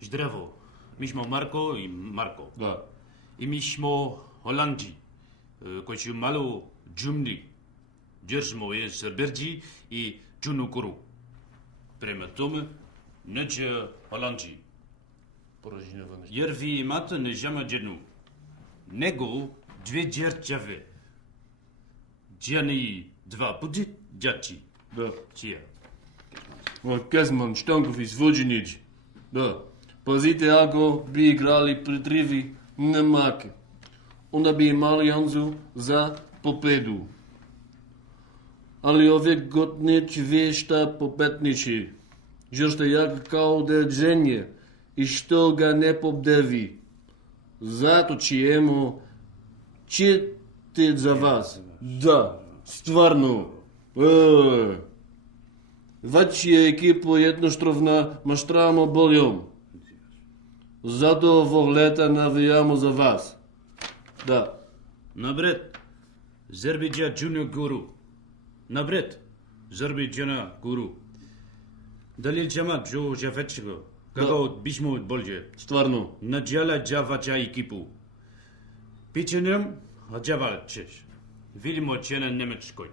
Здраво. Mi smo Marko i Marko. Da. I mi smo Holandži, koji su malo džumni. Držimo je Srberđi i Čunu Kuru. Prema tome, neće Holandži. Jer vi imate ne samo jednu, nego dve džerčave. Džani dva puti džači. Da. Čija? Kezman, Štankov iz Vođinić. Da. Pazite, ako bi igrali pretриви немаки, onda bi imali šansu za pobedu. Ali ove godine vešta pobednici. Žršte jak kao deđenje i što ga ne pobdevi. Zato ćemo čitati za vas. Da, stvarno. Vaša ekipa jednostrovna, maštramo boljom. Zato ovog leta navijamo za vas. Da. Napred, Zerbidža Junior Guru. Napred, Zerbidžana Guru. Дали джама Джо Жафетчего, како бишмо болје. Стварно. Наджала Джавача екипу. Пиченем, а Джавачеш. Видимо че на немечкој.